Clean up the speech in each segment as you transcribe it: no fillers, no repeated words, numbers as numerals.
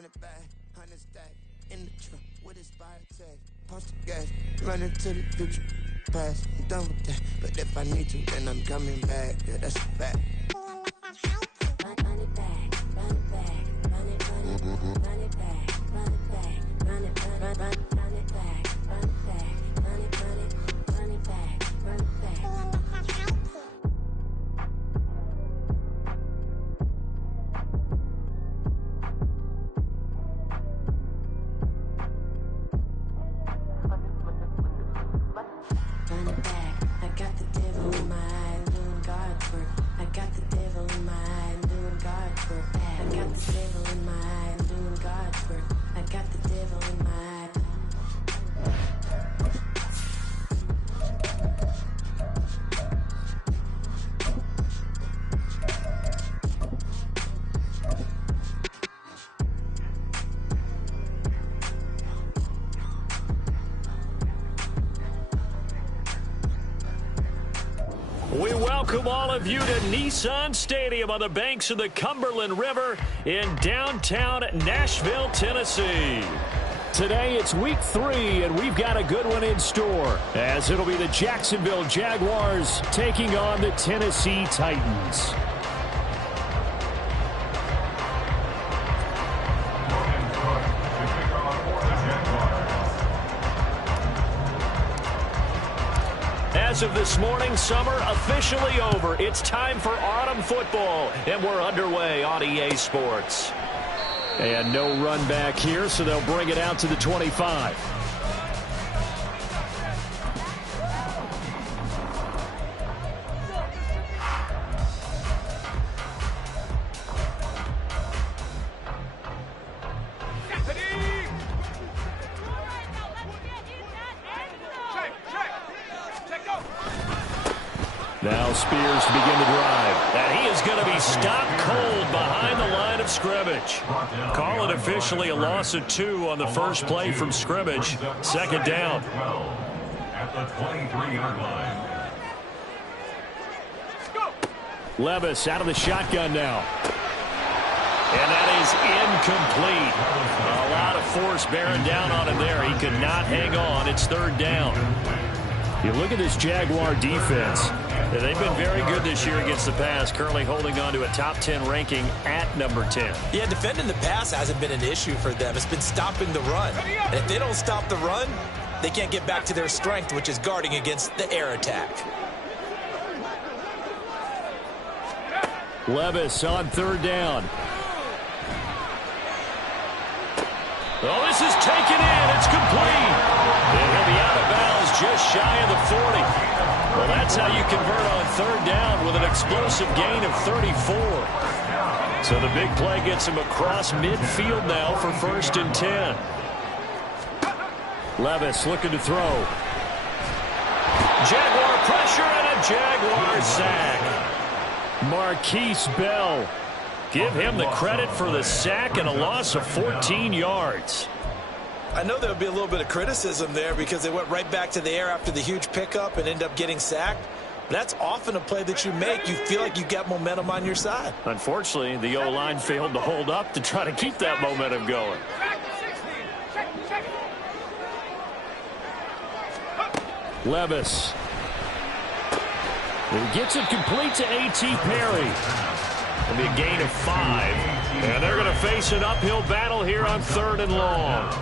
run it back, 100 stack, in the truck with expired tag. Punch the gas, run into the future, past, I'm done with that. But if I need to, then I'm coming back, yeah, that's a fact. Run it back, run it back, run it back, run it back, run it back, run it back, run it back, run it back, run it back, run it back, run it back. Run it back, I got the devil in my eye, doing God's work. I got the devil in my eye, doing God's work. I got the devil in my eye, doing God's work. I got the devil in my eye. We welcome all of you to Nissan Stadium on the banks of the Cumberland River in downtown Nashville, Tennessee. Today it's week 3, and we've got a good one in store, as it'll be the Jacksonville Jaguars taking on the Tennessee Titans. As of this morning, summer officially over. It's time for autumn football, and we're underway on EA Sports. And no run back here, so they'll bring it out to the 25. Now Spears to begin the drive. And he is going to be stopped cold behind the line of scrimmage. Call it officially a loss of 2 on the first play from scrimmage. Second down. At the 23-yard line. Levis out of the shotgun now. And that is incomplete. A lot of force bearing down on him there. He could not hang on. It's third down. You look at this Jaguar defense. They've been very good this year against the pass, currently holding on to a top 10 ranking at number 10. Yeah, defending the pass hasn't been an issue for them. It's been stopping the run. And if they don't stop the run, they can't get back to their strength, which is guarding against the air attack. Levis on third down. Oh, this is taken in. It's complete. And he'll be out of bounds just shy of the 40. Well, that's how you convert on third down with an explosive gain of 34. So the big play gets him across midfield now for 1st and 10. Levis looking to throw. Jaguar pressure and a Jaguar sack. Marquise Bell. Give him the credit for the sack and a loss of 14 yards. I know there'll be a little bit of criticism there because they went right back to the air after the huge pickup and end up getting sacked. That's often a play that you make. You feel like you got momentum on your side. Unfortunately, the O-line failed to hold up to try to keep that momentum going. Levis. He gets it complete to A.T. Perry. It'll be a gain of 5. And they're going to face an uphill battle here on 3rd and long.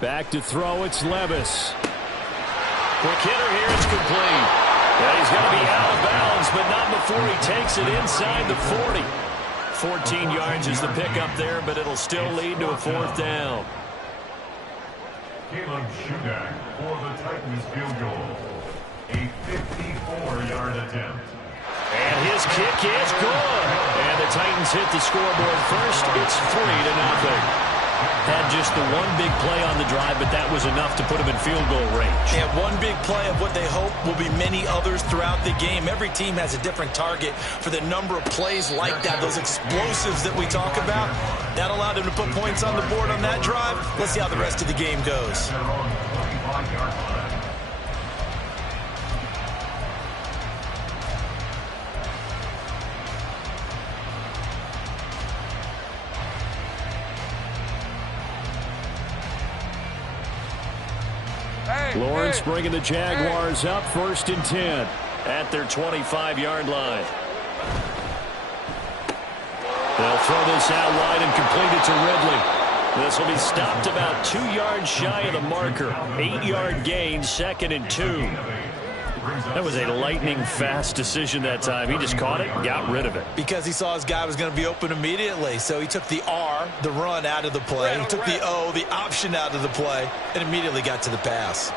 Back to throw, it's Levis. Quick hitter here, it's complete. Yeah, he's going to be out of bounds, but not before he takes it inside the 40. 14 yards is the pickup there, but it'll still lead to a 4th down. Caleb Shudak for the Titans field goal. A 54-yard attempt. And his kick is good. And the Titans hit the scoreboard first. It's 3-0. had just the one big play on the drive, but that was enough to put him in field goal range. Yeah, one big play of what they hope will be many others throughout the game. Every team has a different target for the number of plays like that, those explosives that we talk about. That allowed him to put points on the board on that drive. Let's see how the rest of the game goes. Lawrence bringing the Jaguars up 1st and 10 at their 25-yard line. They'll throw this out wide and complete it to Ridley. This will be stopped about 2 yards shy of the marker. 8-yard gain, 2nd and 2. That was a lightning-fast decision that time. He just caught it and got rid of it. Because he saw his guy was going to be open immediately. So he took the R, the run, out of the play. He took the O, the option, out of the play, and immediately got to the pass.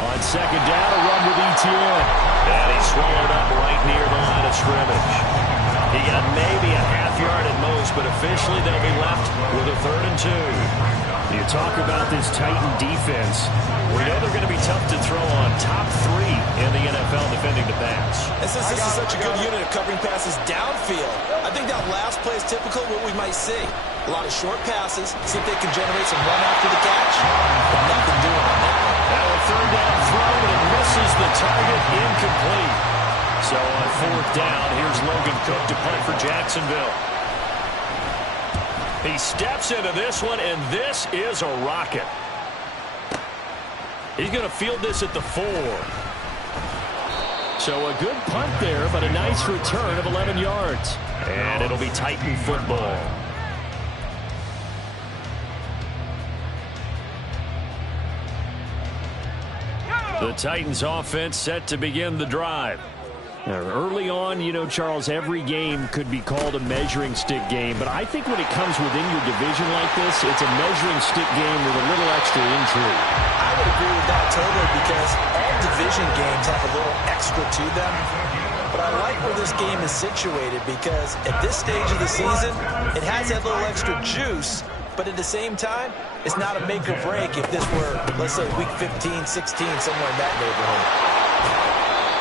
On 2nd down, a run with ETN. And he swallowed up right near the line of scrimmage. He got maybe a half yard at most, but officially they'll be left with a 3rd and 2. You talk about this Titan defense. We know they're going to be tough to throw on. Top 3 in the NFL defending the pass. And since this is such a good unit of covering passes downfield, I think that last play is typical of what we might see. A lot of short passes, see if they can generate some run after the catch. But nothing doing on that one. Now a 3rd down throw, and it misses the target, incomplete. So on 4th down, here's Logan Cook to punt for Jacksonville. He steps into this one, and this is a rocket. He's going to field this at the 4. So a good punt there, but a nice return of 11 yards. And it'll be Titan football. The Titans offense set to begin the drive. Now, early on, you know, Charles, every game could be called a measuring stick game, but I think when it comes within your division like this, it's a measuring stick game with a little extra intrigue. I would agree with that totally, because all division games have a little extra to them. But I like where this game is situated, because at this stage of the season, it has that little extra juice, but at the same time, it's not a make or break if this were, let's say, week 15, 16, somewhere in that neighborhood.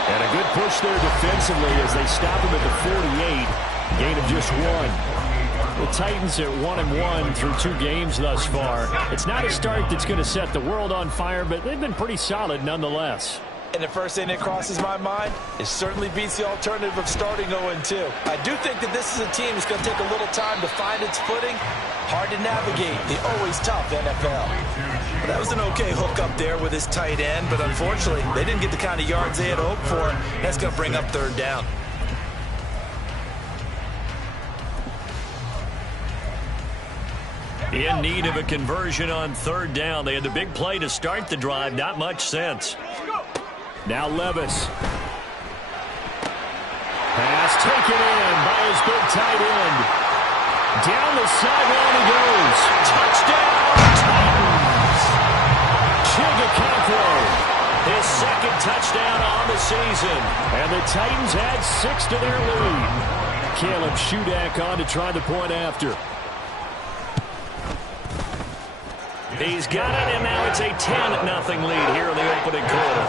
And a good push there defensively as they stop him at the 48. Gain of just 1. The Titans at 1-1 through 2 games thus far. It's not a start that's going to set the world on fire, but they've been pretty solid nonetheless. And the first thing that crosses my mind, it certainly beats the alternative of starting 0-2. I do think that this is a team that's going to take a little time to find its footing. Hard to navigate the always tough NFL. But that was an okay hook up there with his tight end, but unfortunately, they didn't get the kind of yards they had hoped for. That's going to bring up 3rd down. In need of a conversion on 3rd down. They had the big play to start the drive. Not much sense. Now Levis. Pass taken in by his big tight end. Down the sideline he goes. Touchdown, Titans! Chigakakwe, his 2nd touchdown on the season. And the Titans add 6 to their lead. Caleb Shudak on to try the point after. He's got it, and now it's a 10-0 lead here in the opening quarter.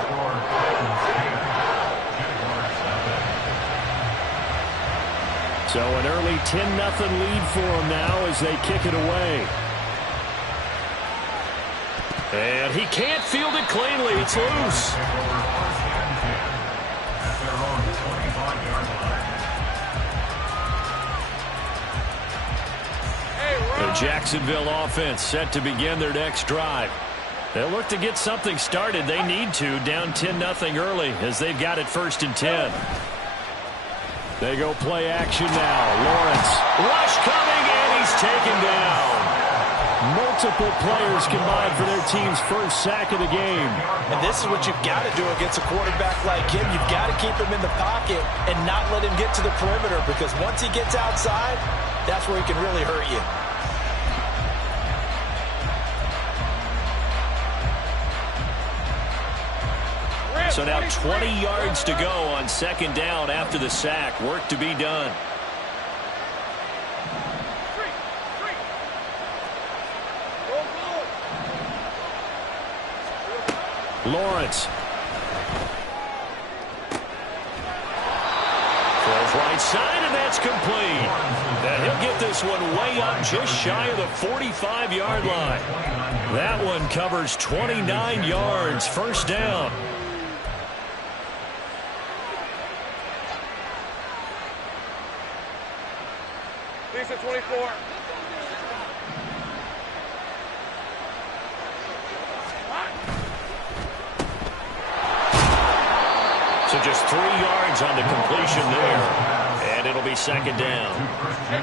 So an early 10-0 lead for them now as they kick it away. And he can't field it cleanly. It's loose. The Jacksonville offense set to begin their next drive. They'll look to get something started. They need to, down 10-0 early as they've got it 1st and 10. They go play action now. Lawrence. Rush coming, and he's taken down. Multiple players combined for their team's first sack of the game. And this is what you've got to do against a quarterback like him. You've got to keep him in the pocket and not let him get to the perimeter, because once he gets outside, that's where he can really hurt you. So now 20 yards to go on 2nd down after the sack. Work to be done. Lawrence. Throws right side, and that's complete. And he'll get this one way up just shy of the 45-yard line. That one covers 29 yards. First down. Lisa 24. So just 3 yards on the completion there. And it'll be second down. A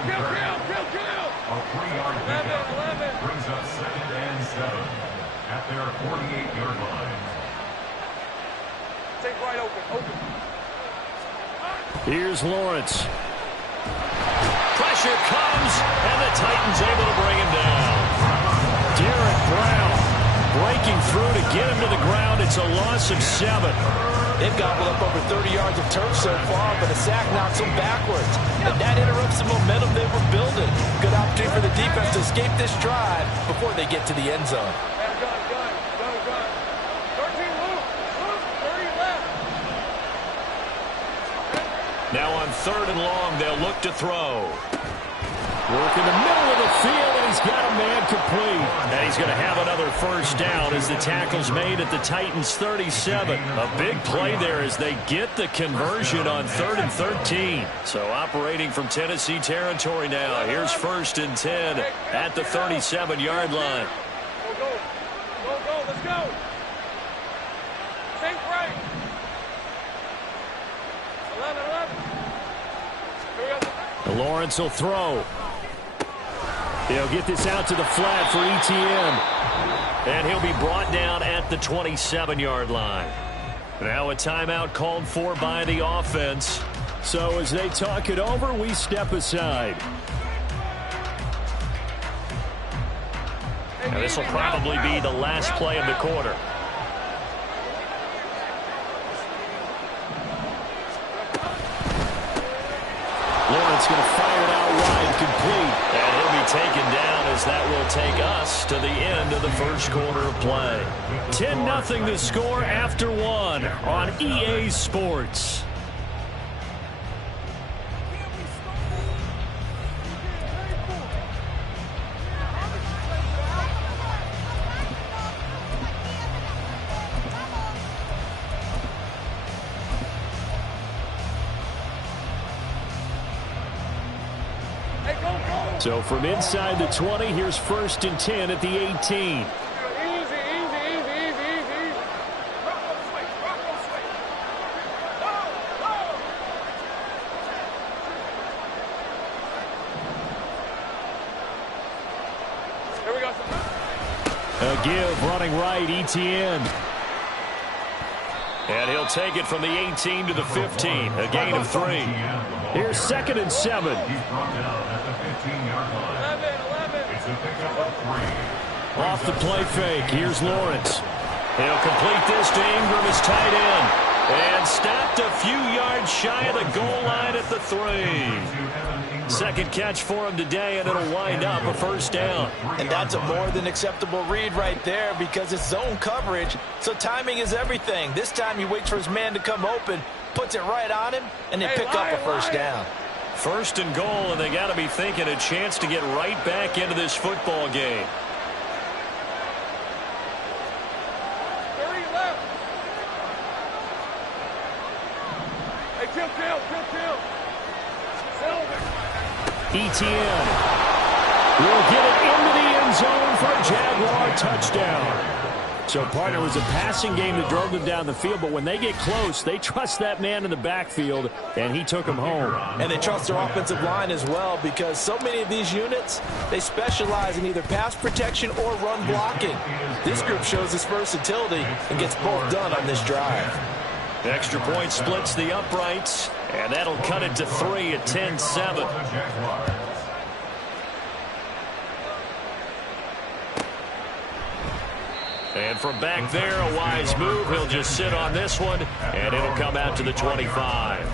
3-yard pickup brings up 2nd and 7 at their 48-yard line. Take right open. Here's Lawrence. Pressure comes, and the Titans able to bring him down. Derek Brown breaking through to get him to the ground. It's a loss of 7. They've gobbled up over 30 yards of turf so far, but a sack knocks them backwards. And that interrupts the momentum they were building. Good opportunity for the defense to escape this drive before they get to the end zone. Gun. 13 Luke, 30 left. Now on 3rd and long, they'll look to throw. Work in the middle of the field, and he's got a man complete. And he's going to have another first down as the tackle's made at the Titans' 37. A big play there as they get the conversion on 3rd and 13. So operating from Tennessee territory now. Here's 1st and 10 at the 37-yard line. Go. Let's go. Think right. 11. Lawrence will throw. He'll get this out to the flat for ETN. And he'll be brought down at the 27-yard line. Now a timeout called for by the offense. So as they talk it over, we step aside. Now this will probably be the last play of the quarter. Lawrence going to fire it out wide, complete. And he'll be taken down as that will take us to the end of the first quarter of play. 10-0 the score after 1 on EA Sports. So from inside the 20, here's 1st and 10 at the 18. Easy. Here we go. A give running right, ETN. And he'll take it from the 18 to the 15, a gain of 3. Here's 2nd and 7. He's brought down at the 15-yard line. 11. It's a pickup of 3. Off the play fake, here's Lawrence. He'll complete this to Ingram, his tight end. And stopped a few yards shy of the goal line at the 3. Second catch for him today, and it'll wind up a first down. And that's a more than acceptable read right there because it's zone coverage, so timing is everything. This time he waits for his man to come open, puts it right on him, and they pick up a first down. First and goal, and they got to be thinking a chance to get right back into this football game. 30 left. Hey, kill. ETN will get it into the end zone for a Jaguar touchdown. So, partner, it was a passing game that drove them down the field, but when they get close, they trust that man in the backfield, and he took them home. And they trust their offensive line as well because so many of these units, they specialize in either pass protection or run blocking. This group shows its versatility and gets both done on this drive. The extra point splits the uprights, and that'll cut it to 3 at 10-7. And from back there, a wise move. He'll just sit on this one, and it'll come out to the 25.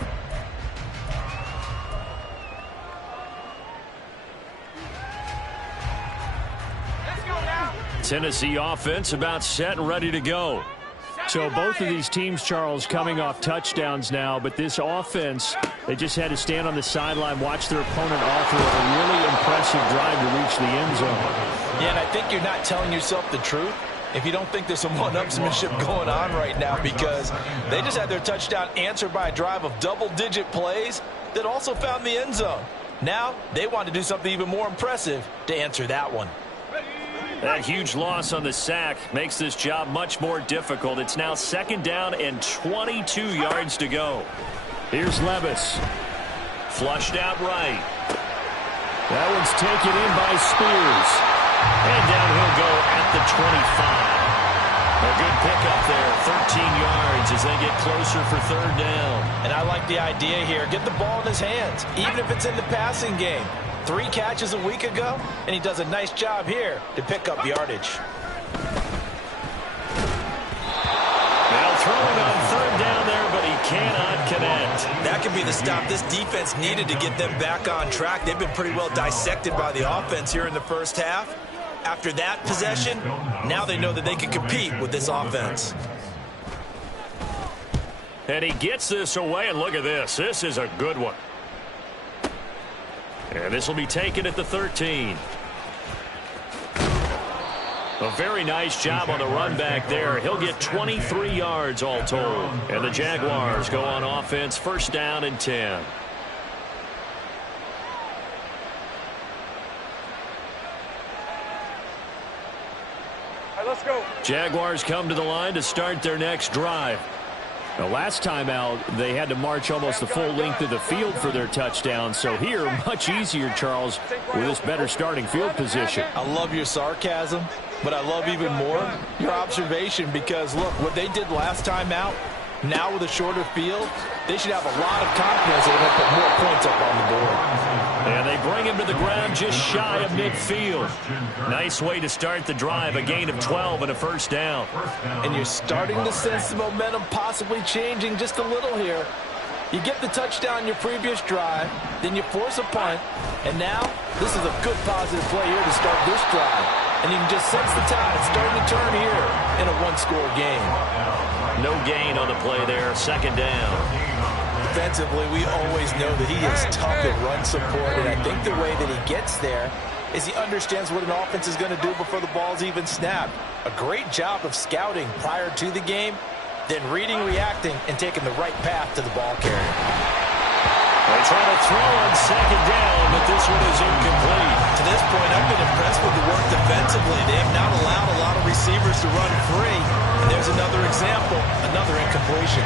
Let's go now. Tennessee offense about set and ready to go. So both of these teams, Charles, coming off touchdowns now, but this offense, they just had to stand on the sideline, watch their opponent offer a really impressive drive to reach the end zone. Yeah, and I think you're not telling yourself the truth if you don't think there's some one-upsmanship going on right now, because they just had their touchdown answered by a drive of double-digit plays that also found the end zone. Now they want to do something even more impressive to answer that one. That huge loss on the sack makes this job much more difficult. It's now 2nd down and 22 yards to go. Here's Levis. Flushed out right. That one's taken in by Spears. And down he'll go at the 25. A good pickup there, 13 yards as they get closer for 3rd down. And I like the idea here. Get the ball in his hands, even if it's in the passing game. 3 catches a week ago, and he does a nice job here to pick up yardage. They'll throw it on 3rd down there, but he cannot connect. That could be the stop this defense needed to get them back on track. They've been pretty well dissected by the offense here in the first half. After that possession, now they know that they can compete with this offense. And he gets this away, and look at this. This is a good one. And this will be taken at the 13. A very nice job on the run back there. He'll get 23 yards all told. And the Jaguars go on offense, 1st down and 10. All right, let's go. Jaguars come to the line to start their next drive. Now, last time out, they had to march almost the full length of the field for their touchdown. So here, much easier, Charles, with this better starting field position. I love your sarcasm, but I love even more your observation, because, look, what they did last time out, now with a shorter field, they should have a lot of confidence they're going to put more points up on the board. And they bring him to the ground just shy of midfield. Nice way to start the drive, a gain of 12 and a 1st down. And you're starting to sense the momentum possibly changing just a little here. You get the touchdown your previous drive, then you force a punt, and now this is a good positive play here to start this drive. And you can just sense the tide starting to turn here in a one-score game. No gain on the play there, 2nd down. Defensively, we always know that he is tough at run support, and I think the way that he gets there is he understands what an offense is going to do before the ball's even snapped. A great job of scouting prior to the game, then reading, reacting, and taking the right path to the ball carrier. They try to throw on 2nd down, but this one is incomplete. To this point, I've been impressed with the work defensively. They have not allowed a lot of receivers to run free. And there's another example, another incompletion.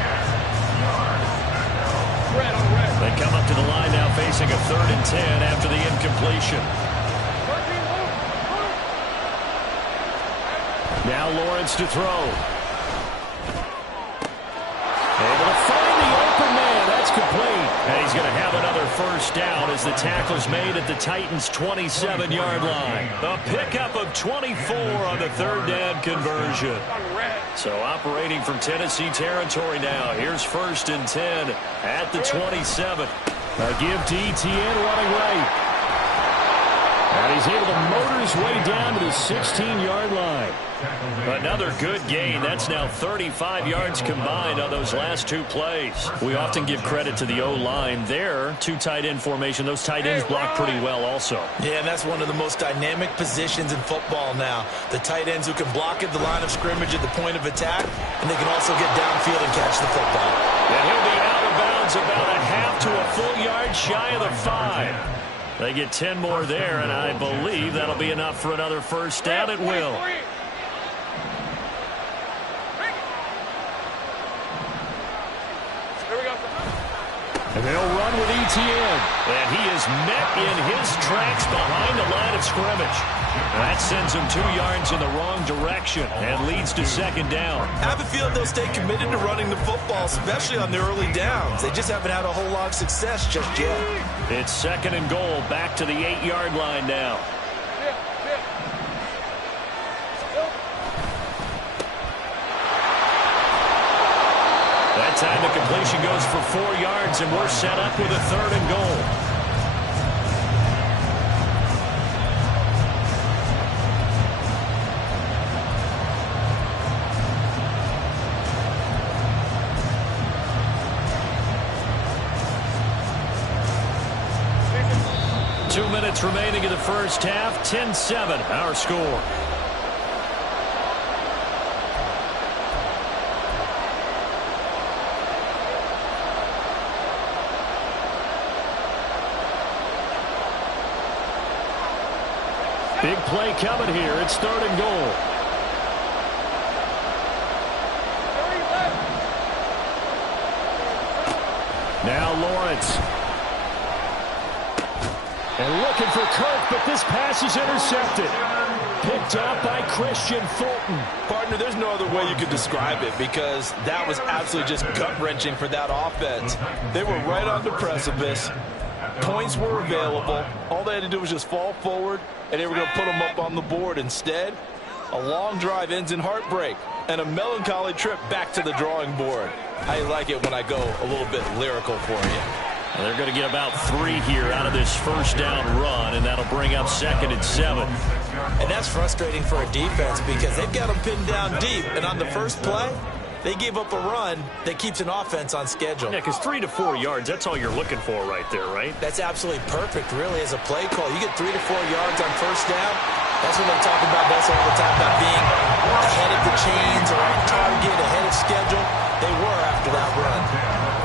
They come up to the line now facing a 3rd and 10 after the incompletion. Now Lawrence to throw. Able to find the open man. That's complete. And he's going to have another 1st down as the tackle's made at the Titans' 27-yard line. A pickup of 24 on the 3rd down conversion. So operating from Tennessee territory now. Here's 1st and 10 at the 27. A give to ETN running right. And he's able to motor his way down to the 16-yard line. Another good gain. That's now 35 yards combined on those last 2 plays. We often give credit to the O-line there. 2 tight end formation. Those tight ends block pretty well also. Yeah, and that's one of the most dynamic positions in football now. The tight ends who can block at the line of scrimmage at the point of attack, and they can also get downfield and catch the football. And he'll be out of bounds about a half to a full yard shy of the 5. They get 10 more there, and I believe that'll be enough for another 1st down. It will. And they'll run with ETN. And he is met in his tracks behind the line of scrimmage. That sends him 2 yards in the wrong direction and leads to 2nd down. I have a feeling they'll stay committed to running the football, especially on the early downs. They just haven't had a whole lot of success just yet. It's 2nd and goal, back to the 8-yard line now. That time the completion goes for 4 yards, and we're set up with a 3rd and goal. minutes remaining in the first half. 10-7, our score. Big play coming here. It's 3rd and goal. Now Lawrence. And looking for Kirk, but this pass is intercepted. Picked up by Christian Fulton. Partner, there's no other way you could describe it because that was absolutely just gut-wrenching for that offense. They were right on the precipice. Points were available. All they had to do was just fall forward, and they were going to put them up on the board. Instead, a long drive ends in heartbreak and a melancholy trip back to the drawing board. I like it when I go a little bit lyrical for you. Well, they're going to get about 3 here out of this first down run, and that'll bring up 2nd and 7. And that's frustrating for a defense because they've got them pinned down deep, and on the first play, they gave up a run that keeps an offense on schedule. Yeah, because 3 to 4 yards, that's all you're looking for right there, right? That's absolutely perfect, really, as a play call. You get 3 to 4 yards on first down. That's what they talk about this all the time, about being ahead of the chains or on target, ahead of schedule. They were after that run.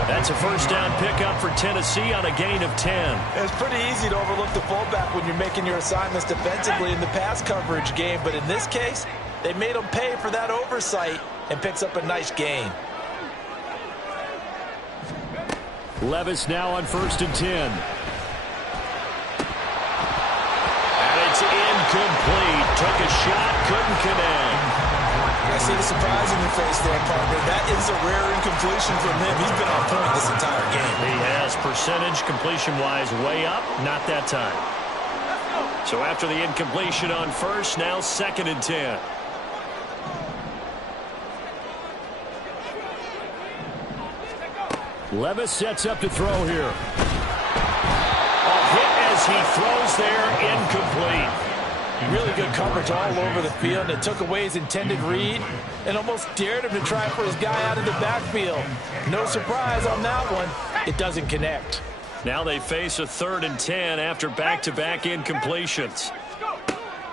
That's a first down pickup for Tennessee on a gain of 10. It's pretty easy to overlook the fullback when you're making your assignments defensively in the pass coverage game, but in this case, they made them pay for that oversight and picks up a nice gain. Levis now on 1st and 10. And it's incomplete. Took a shot, couldn't connect. I see the surprise in your face there, partner. That is a rare incompletion from him. He's been on point this entire game. He has percentage completion-wise way up, not that time. So after the incompletion on first, now 2nd and 10. Levis sets up to throw here. A hit as he throws there, incomplete. Really good coverage all over the field, and it took away his intended read and almost dared him to try for his guy out of the backfield. No surprise on that one. It doesn't connect. Now they face a 3rd and 10 after back-to-back incompletions.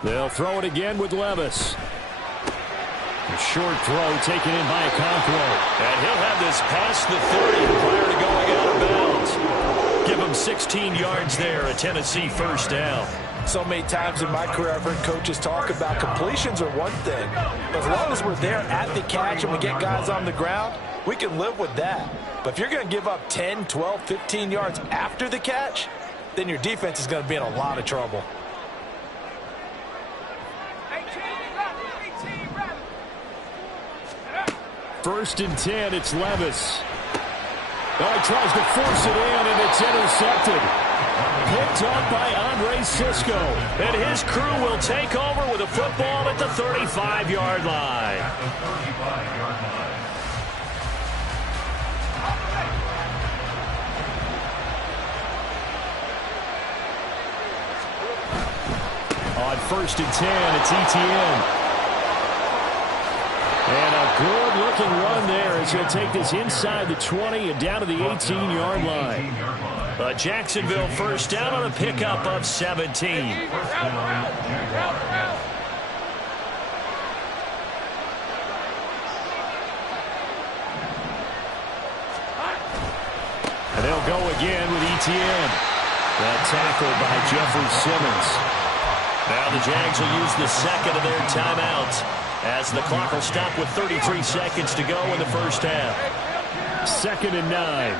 They'll throw it again with Levis. A short throw taken in by Okonkwo. And he'll have this past the 30 prior to going out of bounds. Give him 16 yards there, a Tennessee first down. So many times in my career I've heard coaches talk about completions are one thing. But as long as we're there at the catch and we get guys on the ground, we can live with that. But if you're going to give up 10, 12, 15 yards after the catch, then your defense is going to be in a lot of trouble. First and 10, it's Levis. Oh, he tries to force it in, and it's intercepted. Picked up by Andre Cisco. And his crew will take over with a football at the 35-yard line. On 1st and 10, it's Etienne. And a good-looking run there as he'll take this inside the 20 and down to the 18-yard line. But Jacksonville first down on a pickup of 17. And they'll go again with Etienne. That tackle by Jeffrey Simmons. Now the Jags will use the second of their timeouts as the clock will stop with 33 seconds to go in the first half. 2nd and 9.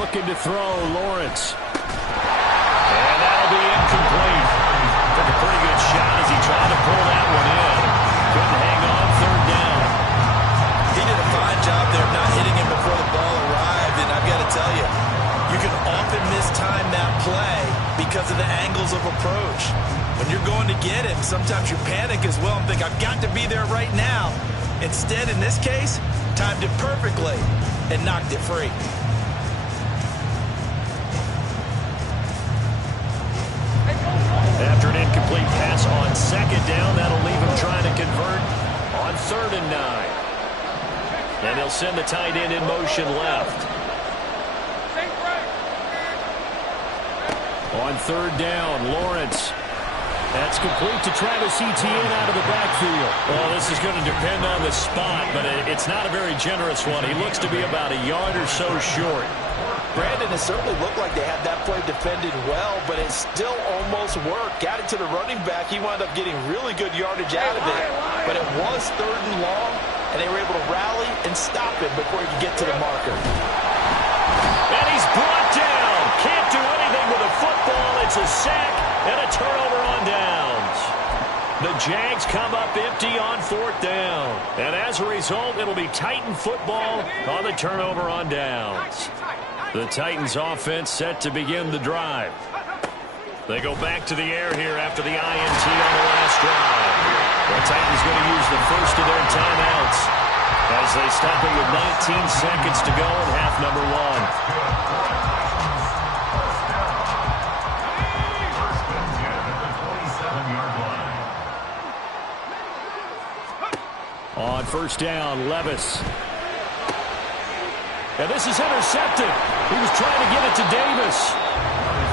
Looking to throw, Lawrence. And that'll be incomplete. Took a pretty good shot as he tried to pull that one in. Couldn't hang on 3rd down. He did a fine job there of not hitting him before the ball arrived, and I've got to tell you, you can often mistime that play because of the angles of approach. When you're going to get him, sometimes you panic as well and think, I've got to be there right now. Instead, in this case, timed it perfectly and knocked it free. After an incomplete pass on 2nd down, that'll leave him trying to convert on 3rd and 9. And he'll send the tight end in motion left. On third down, Lawrence. That's complete to Travis Etienne out of the backfield. Well, this is going to depend on the spot, but it's not a very generous one. He looks to be about a yard or so short. Brandon, it certainly looked like they had that play defended well, but it still almost worked. Got it to the running back. He wound up getting really good yardage out of it, but it was third and long, and they were able to rally and stop it before he could get to the marker. And he's brought down. Can't do anything with a football. It's a sack and a turnover on downs. The Jags come up empty on fourth down. And as a result, it'll be Titan football on the turnover on downs. The Titans offense set to begin the drive. They go back to the air here after the INT on the last drive. The Titans going to use the first of their timeouts as they stop it with 19 seconds to go in half number one. On first down, Levis. And this is intercepted. He was trying to get it to Davis.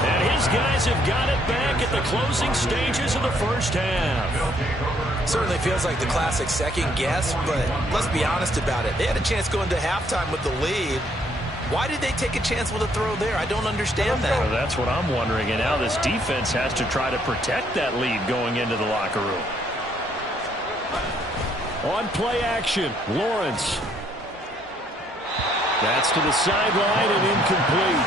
And his guys have got it back at the closing stages of the first half. Certainly feels like the classic second guess, but let's be honest about it. They had a chance going to halftime with the lead. Why did they take a chance with a throw there? I don't understand that. Well, that's what I'm wondering. And now this defense has to try to protect that lead going into the locker room. On play action, Lawrence. That's to the sideline and incomplete.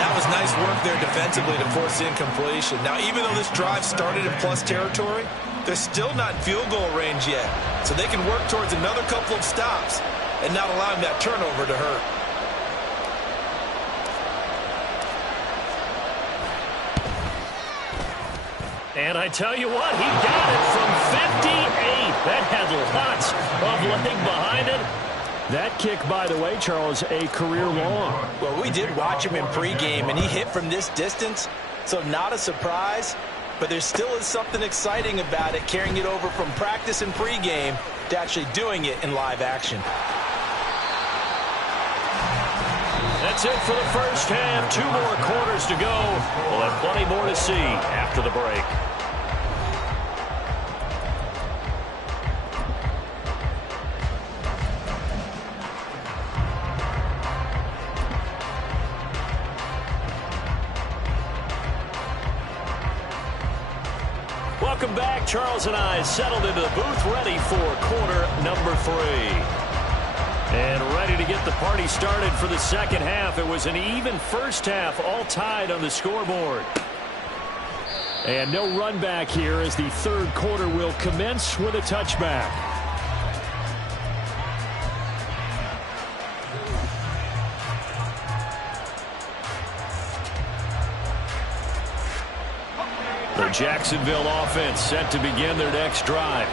That was nice work there defensively to force incompletion. Now, even though this drive started in plus territory, they're still not in field goal range yet. So they can work towards another couple of stops and not allowing that turnover to hurt. And I tell you what, he got it from 58. That had lots of leg behind it. That kick, by the way, Charles, a career long. Well, we did watch him in pregame, and he hit from this distance, so not a surprise. But there still is something exciting about it, carrying it over from practice and pregame to actually doing it in live action. That's it for the first half. 2 more quarters to go. We'll have plenty more to see after the break. Welcome back. Charles and I settled into the booth, ready for quarter number 3. And ready to get the party started for the second half. It was an even first half, all tied on the scoreboard. And no run back here as the third quarter will commence with a touchback. The Jacksonville offense set to begin their next drive.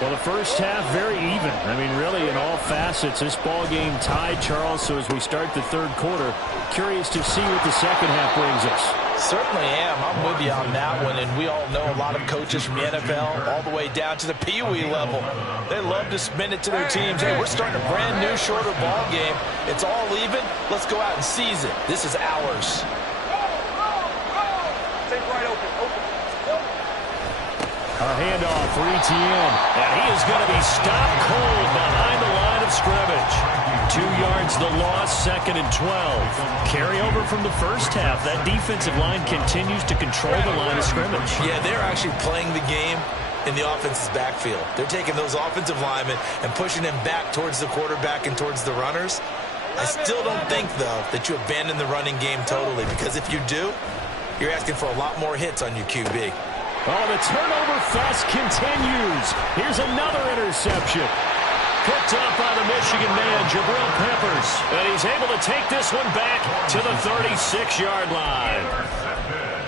Well, the first half, very even. I mean, really, in all facets, this ball game tied, Charles. So as we start the third quarter, curious to see what the second half brings us. Certainly am. I'm with you on that one. And we all know a lot of coaches from the NFL all the way down to the Pee-wee level. They love to spin it to their teams. Hey, we're starting a brand new, shorter ball game. It's all even. Let's go out and seize it. This is ours. Take right open. A handoff for Etienne. And he is going to be stopped cold behind the line of scrimmage. 2 yards the loss, 2nd and 12. Carry over from the first half. That defensive line continues to control the line of scrimmage. Yeah, they're actually playing the game in the offense's backfield. They're taking those offensive linemen and pushing them back towards the quarterback and towards the runners. I still don't think, though, that you abandon the running game totally, because if you do, you're asking for a lot more hits on your QB. Oh, the turnover fest continues. Here's another interception. Picked up by the Michigan man, Jabril Peppers. And he's able to take this one back to the 36-yard line.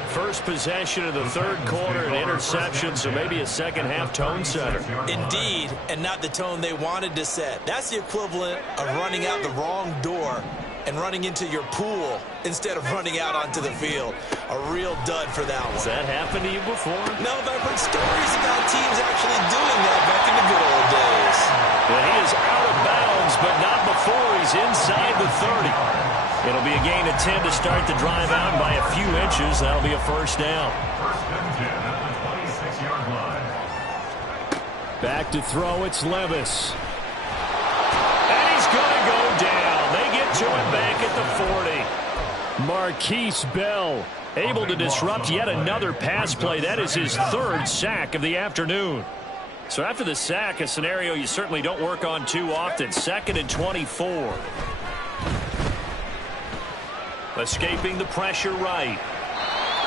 First possession of the third quarter, an interception, so maybe a second-half tone setter. Indeed, and not the tone they wanted to set. That's the equivalent of running out the wrong door and running into your pool instead of running out onto the field. A real dud for that one. Has that happened to you before? No, but I've heard stories about teams actually doing that back in the good old days. Well, he is out of bounds, but not before he's inside the 30. It'll be a gain of 10 to start the drive out by a few inches. That'll be a first down. First and 10 at the 26-yard line. Back to throw, it's Levis. And he's going to go down. They get to him back at the 40. Marquise Bell able to disrupt yet another pass play. That is his third sack of the afternoon. So after the sack, a scenario you certainly don't work on too often. 2nd and 24. Escaping the pressure right.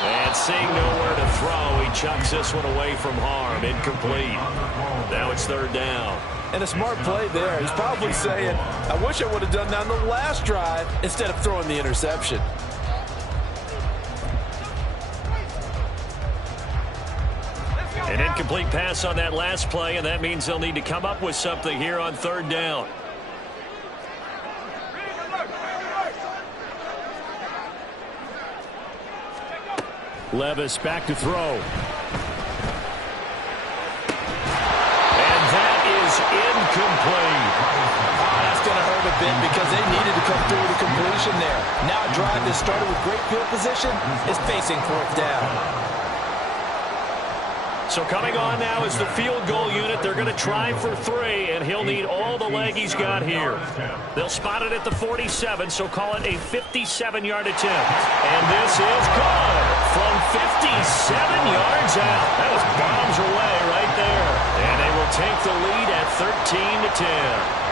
And seeing nowhere to throw, he chucks this one away from harm. Incomplete. Now it's 3rd down. And a smart play there. He's probably saying, I wish I would have done that on the last drive instead of throwing the interception. An incomplete pass on that last play, and that means they'll need to come up with something here on 3rd down. Levis back to throw. And that is incomplete. That's going to hurt a bit because they needed to come through with a completion there. Now a drive that started with great field position is facing 4th down. So coming on now is the field goal unit. They're going to try for 3, and he'll need all the leg he's got here. They'll spot it at the 47, so call it a 57-yard attempt. And this is good from 57 yards out. That was bombs away right there. And they will take the lead at 13-10.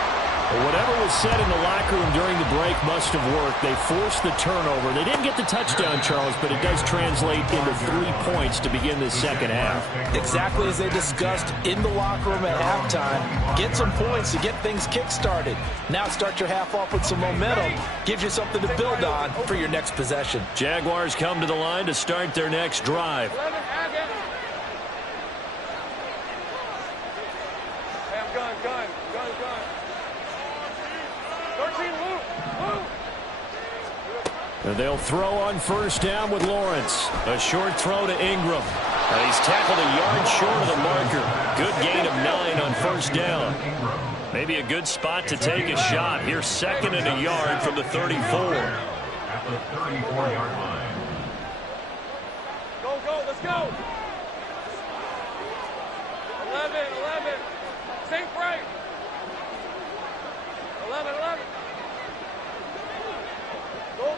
Whatever was said in the locker room during the break must have worked. They forced the turnover. They didn't get the touchdown, Charles, but it does translate into 3 points to begin the second half. Exactly as they discussed in the locker room at halftime. Get some points to get things kick-started. Now start your half off with some momentum. Gives you something to build on for your next possession. Jaguars come to the line to start their next drive. And they'll throw on 1st down with Lawrence. A short throw to Ingram. And he's tackled a yard short of the marker. Good gain of 9 on 1st down. Maybe a good spot to take a shot. Here's 2nd and a yard from the 34. At the 34-yard line. Go, let's go. 11. Same break. 11. Go.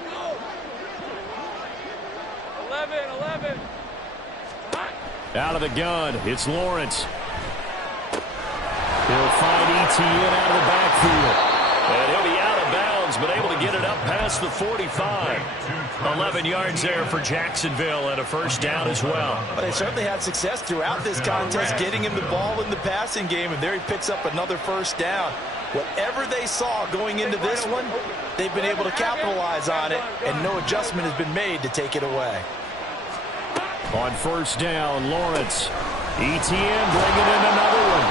11. Out of the gun, it's Lawrence. He'll find Etienne out of the backfield. And he'll be out of bounds, but able to get it up past the 45. 11 yards there for Jacksonville and a 1st down as well. But they certainly had success throughout this contest getting him the ball in the passing game, and there he picks up another 1st down. Whatever they saw going into this one, they've been able to capitalize on it, and no adjustment has been made to take it away. On 1st down, Lawrence. Etienne bringing in another one.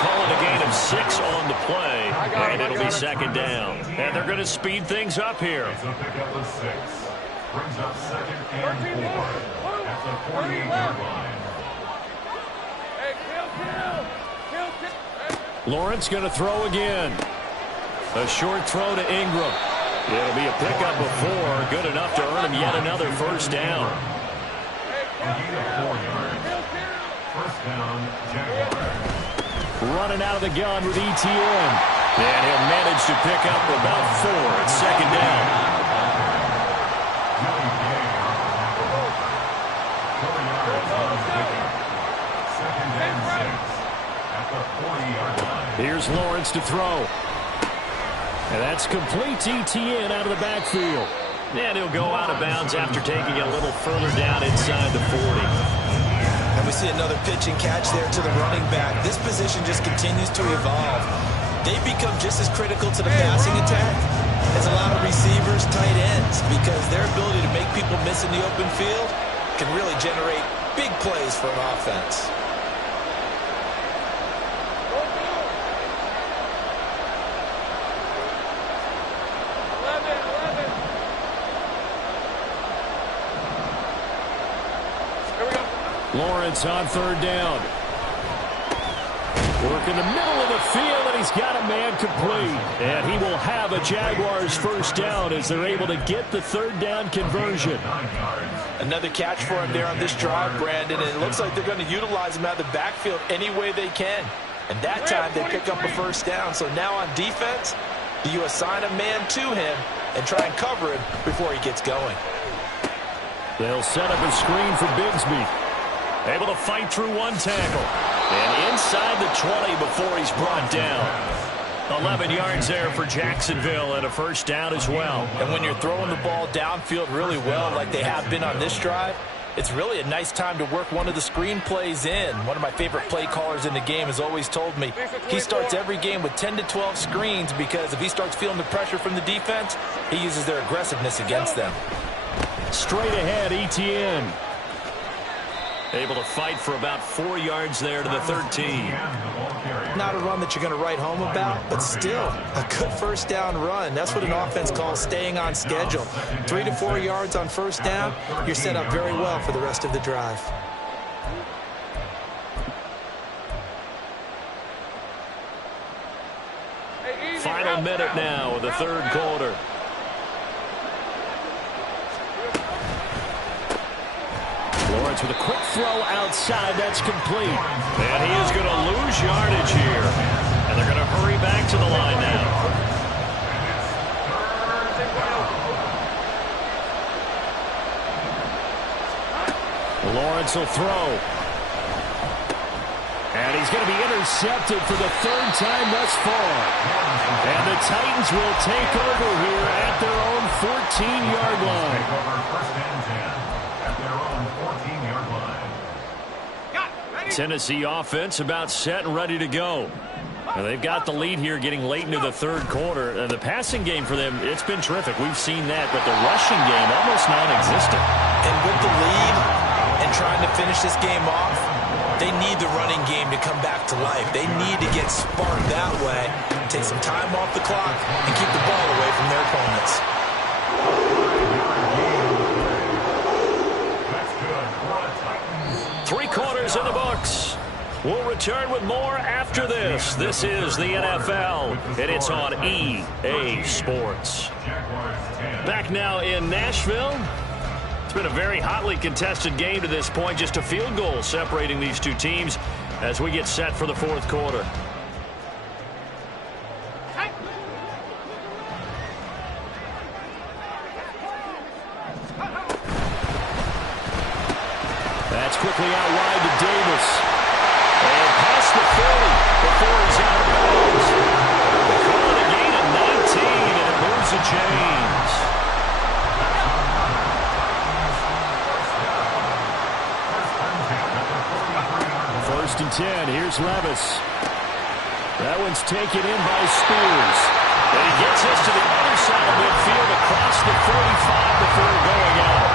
Calling a gain of 6 on the play, and it'll be 2nd down. And they're going to speed things up here. It's a pickup of 6. Brings up 2nd and 4 at the 48-yard line. Lawrence going to throw again. A short throw to Ingram. It'll be a pickup of 4. Good enough to earn him yet another 1st down. A gain of 4 yards. 1st down, Jaguars. Running out of the gun with Etienne. And he'll manage to pick up about 4. It's 2nd down. Here's Lawrence to throw. And that's complete to Etienne out of the backfield. And he'll go out of bounds after taking it a little further down inside the 40. And we see another pitch and catch there to the running back. This position just continues to evolve. They've become just as critical to the passing attack as a lot of receivers, tight ends, because their ability to make people miss in the open field can really generate big plays for an offense. Lawrence on 3rd down. Work in the middle of the field, and he's got a man complete. And he will have a Jaguars first down as they're able to get the third down conversion. Another catch for him there on this drive, Brandon, and it looks like they're going to utilize him out of the backfield any way they can. And that time they pick up a first down. So now on defense, do you assign a man to him and try and cover him before he gets going? They'll set up a screen for Bigsby. Able to fight through one tackle. And inside the 20 before he's brought down. 11 yards there for Jacksonville and a first down as well. And when you're throwing the ball downfield really well like they have been on this drive, it's really a nice time to work one of the screen plays in. One of my favorite play callers in the game has always told me he starts every game with 10 to 12 screens because if he starts feeling the pressure from the defense, he uses their aggressiveness against them. Straight ahead, Etienne. Able to fight for about 4 yards there to the 13. Not a run that you're going to write home about, but still a good first down run. That's what an offense calls staying on schedule. 3 to 4 yards on first down, you're set up very well for the rest of the drive. Final minute now of the third quarter. Lawrence with a quick throw outside. That's complete. And he is going to lose yardage here. And they're going to hurry back to the line now. Lawrence will throw. And he's going to be intercepted for the third time thus far. And the Titans will take over here at their own 14-yard line. Tennessee offense about set and ready to go. And they've got the lead here getting late into the third quarter. The passing game for them, it's been terrific. We've seen that, but the rushing game almost non-existent. And with the lead and trying to finish this game off, they need the running game to come back to life. They need to get sparked that way, take some time off the clock, and keep the ball away from their opponents. Three quarters in the books. We'll return with more after this. This is the NFL, and it's on EA Sports. Back now in Nashville. It's been a very hotly contested game to this point. Just a field goal separating these two teams as we get set for the fourth quarter. That's quickly out wide to Davis. And past the 30 before he's out of bounds. They call it a gain of 19, and it moves the chains. First and 10. Here's Levis. That one's taken in by Spears. And he gets us to the other side of midfield across the 45 before going out.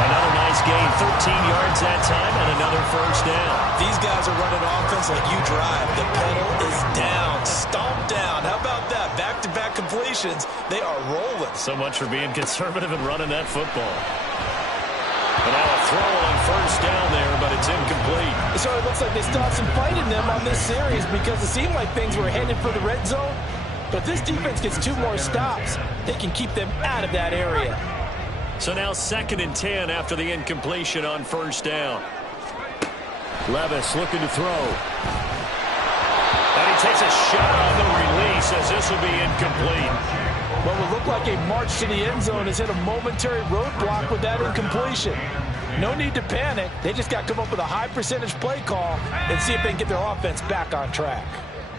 Another nice gain, 13 yards that time, and another first down. These guys are running offense like you drive. The pedal is down, stomp down. How about that? Back-to-back completions. They are rolling. So much for being conservative and running that football. And now a throw on first down there, but it's incomplete. So it looks like they still have some fight in them on this series because it seemed like things were headed for the red zone. But if this defense gets 2 more stops, they can keep them out of that area. So now 2nd and 10 after the incompletion on first down. Levis looking to throw. And he takes a shot on the release as this will be incomplete. What will look like a march to the end zone has hit a momentary roadblock with that incompletion. No need to panic. They just got to come up with a high percentage play call and see if they can get their offense back on track.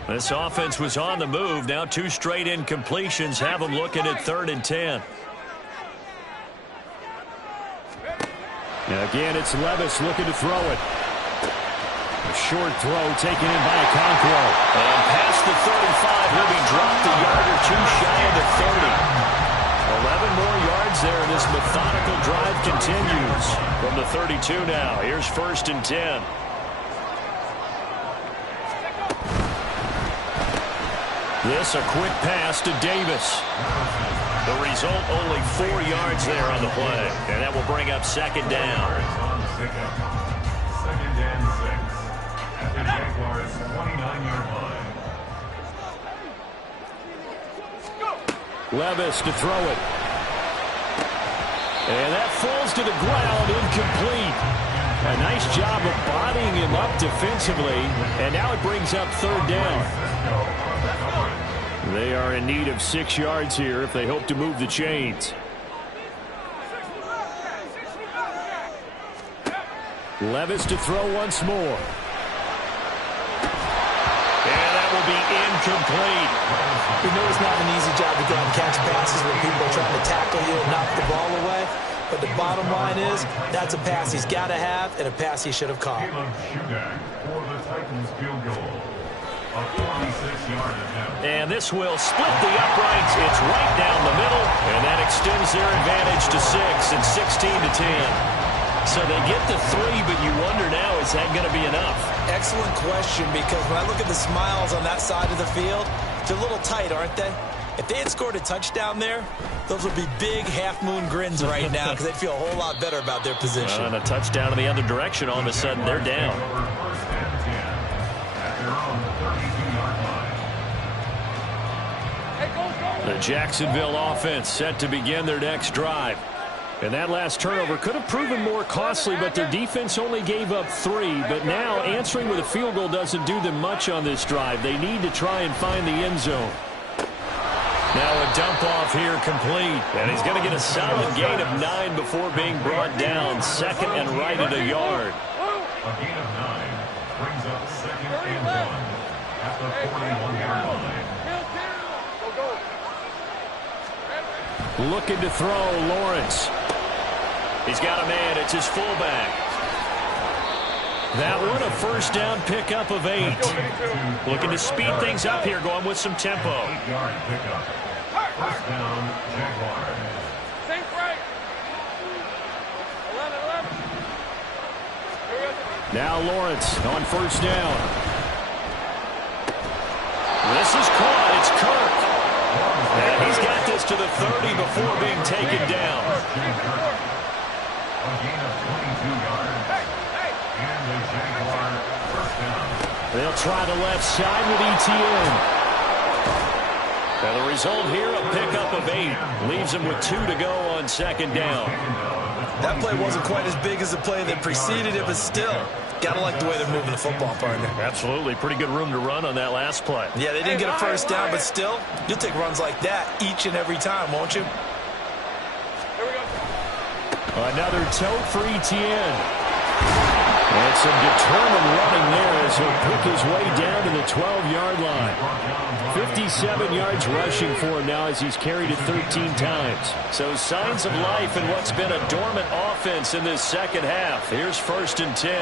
This offense was on the move. Now 2 straight incompletions have them looking at 3rd and 10. Now again, it's Levis looking to throw it. A short throw taken in by Okonkwo. And past the 35, he'll be dropped a yard or 2 shy of the 30. 11 more yards there, and this methodical drive continues. From the 32 now, here's 1st and 10. This a quick pass to Davis. The result, only 4 yards there on the play. And that will bring up 2nd down. 2nd and 6. At the Jaguars' 29 7-yard line. Levis to throw it. And that falls to the ground, incomplete. A nice job of bodying him up defensively. And now it brings up third down. They are in need of 6 yards here if they hope to move the chains. Levis to throw once more. And that will be incomplete. We know it's not an easy job to go out and catch passes when people are trying to tackle you and knock the ball away. But the bottom line is, that's a pass he's got to have and a pass he should have caught. For the Titans field goal. A 46-yard attempt. And this will split the uprights. It's right down the middle. And that extends their advantage to 6 and 16-10. So they get to 3, but you wonder now, is that going to be enough? Excellent question, because when I look at the smiles on that side of the field, they're a little tight, aren't they? If they had scored a touchdown there, those would be big half-moon grins right now because they'd feel a whole lot better about their position. And a touchdown in the other direction, all of a sudden they're down. First and 10 at their own 32-yard line. The Jacksonville offense set to begin their next drive. And that last turnover could have proven more costly, but their defense only gave up 3. But now answering with a field goal doesn't do them much on this drive. They need to try and find the end zone. Now a dump off here complete. And he's going to get a solid gain of 9 before being brought down. Second and right at a yard. A gain of 9 brings up 2nd and 1 at the 41-yard line. Looking to throw, Lawrence. He's got a man. It's his fullback. That one, a first down pickup of 8. Looking to speed things up here, going with some tempo. 8-yard pickup. First down, Jaguars. Sink right. 11. Now Lawrence on first down. This is caught. It's Kirk. And he's got this to the 30 before being taken down. A gain of 22 yards. And the Jaguar first down. They'll try the left side with ETN. And the result here, a pickup of 8. Leaves him with 2 to go on second down. That play wasn't quite as big as the play that preceded it, but still, got to like the way they're moving the football, partner. Absolutely. Pretty good room to run on that last play. Yeah, they didn't get a first down, but still, you'll take runs like that each and every time, won't you? Another tote for ETN. And some determined running there as he'll pick his way down to the 12-yard line. 57 yards rushing for him now as he's carried it 13 times. So signs of life in what's been a dormant offense in this second half. Here's first and 10.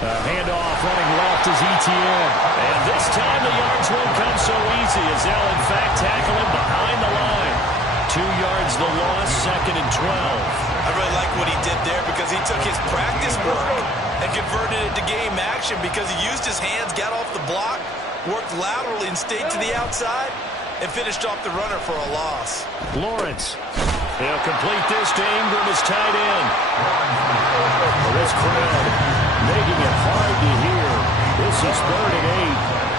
A handoff running left is ETN. And this time the yards won't come so easy as they'll in fact tackle him behind the line. 2 yards the loss, second and 12. I really like what he did there because he took his practice work and converted it to game action because he used his hands, got off the block, worked laterally and stayed to the outside, and finished off the runner for a loss. Lawrence. He'll complete this to Ingram as tight end. This crowd making it hard to hear. This is third and 8.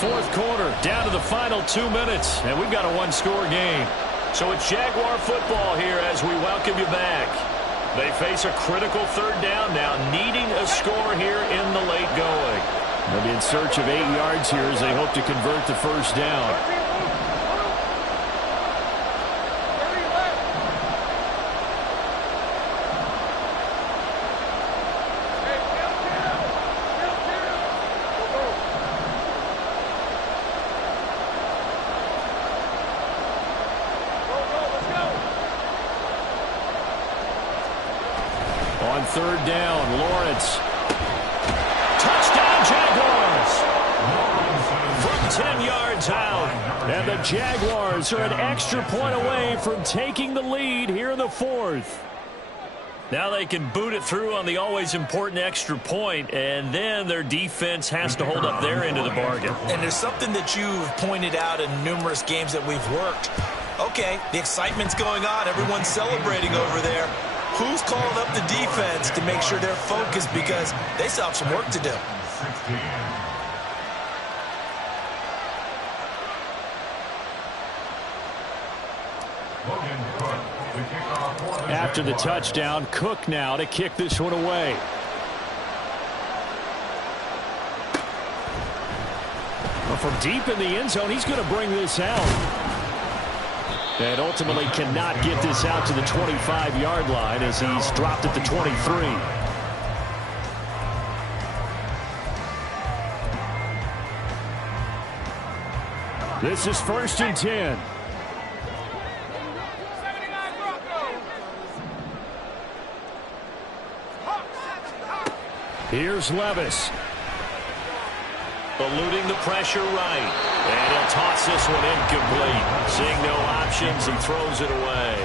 Fourth quarter, down to the final 2 minutes, and we've got a one-score game. So it's Jaguar football here as we welcome you back. They face a critical third down now, needing a score here in the late going. They'll be in search of 8 yards here as they hope to convert the first down. On third down, Lawrence. Touchdown, Jaguars! From 10 yards out. And the Jaguars are an extra point away from taking the lead here in the fourth. Now they can boot it through on the always important extra point, and then their defense has to hold up their end of the bargain. And there's something that you've pointed out in numerous games that we've worked. Okay, the excitement's going on. Everyone's celebrating over there. Who's calling up the defense to make sure they're focused, because they still have some work to do? 16. After the touchdown, Cook now to kick this one away. Well, from deep in the end zone, he's going to bring this out. And ultimately cannot get this out to the 25-yard line as he's dropped at the 23. This is 1st and 10. Here's Levis. Eluding the pressure right. And he'll toss this one incomplete. Seeing no options, he throws it away.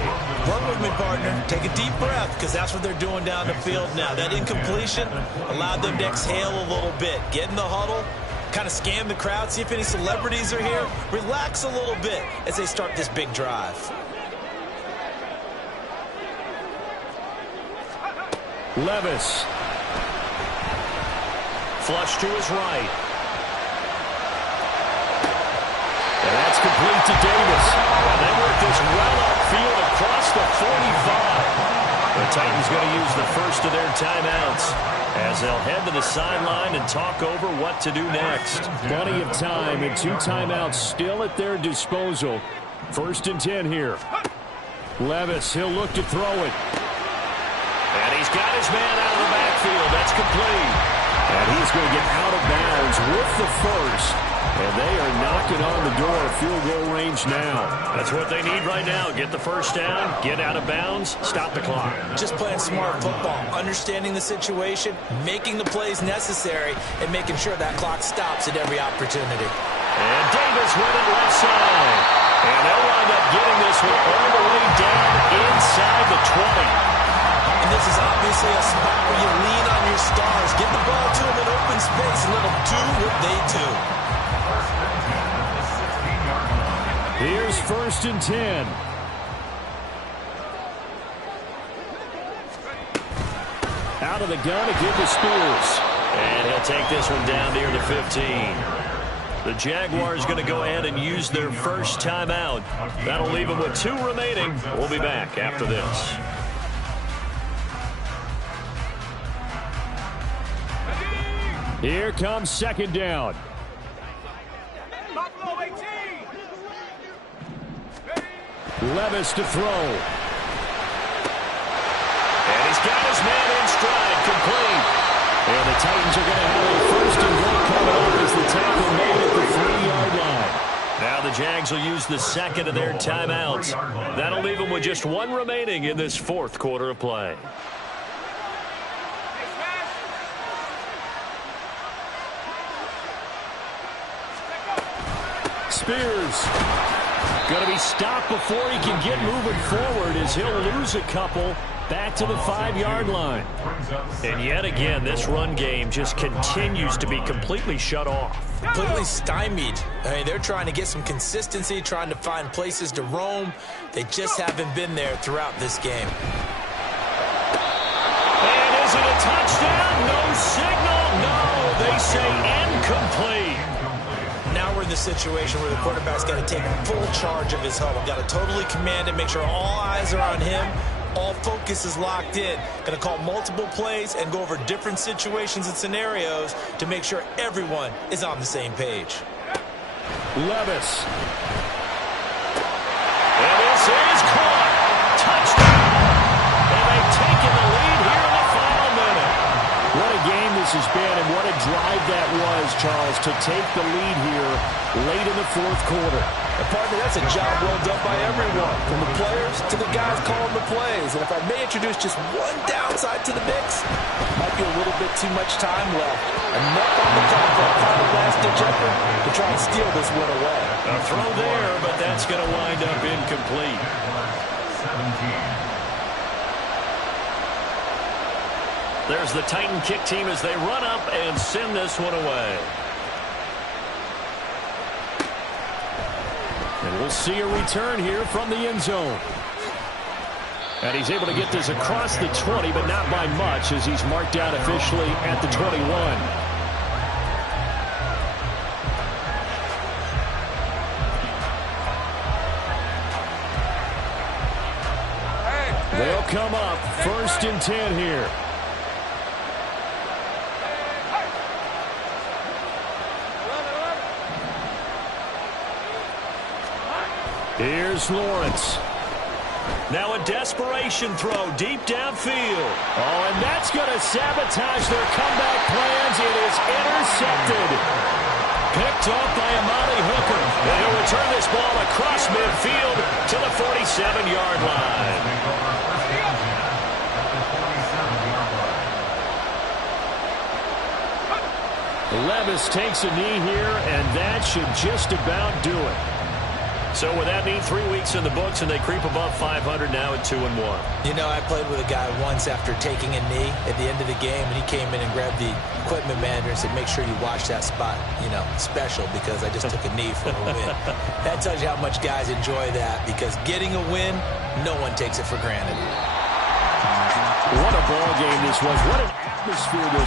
Work with me, partner. Take a deep breath, because that's what they're doing down the field now. That incompletion allowed them to exhale a little bit. Get in the huddle, kind of scan the crowd, see if any celebrities are here. Relax a little bit as they start this big drive. Levis. Flush to his right. And that's complete to Davis. And they work this well upfield across the 45. The Titans going to use the first of their timeouts as they'll head to the sideline and talk over what to do next. Plenty of time and 2 timeouts still at their disposal. 1st and 10 here. Levis, he'll look to throw it. And he's got his man out of the backfield. That's complete. And he's going to get out of bounds with the first. And they are knocking on the door of field goal range now. That's what they need right now. Get the first down, get out of bounds, stop the clock. Just playing smart football, understanding the situation, making the plays necessary, and making sure that clock stops at every opportunity. And Davis with it left side. And they'll wind up getting this one all the way down inside the 20. And this is obviously a spot where you lean on your stars. Get the ball to them in open space and let them do what they do. Here's 1st and 10. Out of the gun to give to Spears. And he'll take this one down near the 15. The Jaguars going to go ahead and use their first timeout. That'll leave them with 2 remaining. We'll be back after this. Here comes 2nd down. Levis to throw. And he's got his man in stride, complete. And the Titans are going to have a 1st and 1 coming up as the tackle made at the 3-yard line. Now the Jags will use the 2nd of their timeouts. That'll leave them with just 1 remaining in this 4th quarter of play. Spears going to be stopped before he can get moving forward as he'll lose a couple back to the 5-yard line. And yet again, this run game just continues to be completely shut off. Completely stymied. I mean, they're trying to get some consistency, trying to find places to roam. They just haven't been there throughout this game. And is it a touchdown? No signal. No, they say incomplete. Now we're in the situation where the quarterback's got to take full charge of his huddle. Got to totally command it, make sure all eyes are on him. All focus is locked in. Going to call multiple plays and go over different situations and scenarios to make sure everyone is on the same page. Levis. And this is caught. Touchdown. And they've taken the lead here in the final minute. What a game this has been, and what a drive that was, Charles, to take the lead here late in the 4th quarter. And partner, that's a job well done by everyone, from the players to the guys calling the plays. And if I may introduce just one downside to the mix, might be a little bit too much time left. Enough on the clock for a final last-ditch effort to try and steal this win away. A throw there, but that's going to wind up incomplete. 17. There's the Titan kick team as they run up and send this one away. And we'll see a return here from the end zone. And he's able to get this across the 20, but not by much as he's marked down officially at the 21. They'll come up 1st and 10 here. Here's Lawrence. Now a desperation throw deep downfield. Oh, and that's going to sabotage their comeback plans. It is intercepted. Picked off by Amani Hooker. And he'll return this ball across midfield to the 47-yard line. Levis takes a knee here, and that should just about do it. So with that knee, 3 weeks in the books, and they creep above 500 now at 2-1. You know, I played with a guy once after taking a knee at the end of the game, and he came in and grabbed the equipment manager and said, make sure you watch that spot, you know, special, because I just took a knee for a win. That tells you how much guys enjoy that, because getting a win, no one takes it for granted. What a ball game this was. What an atmosphere this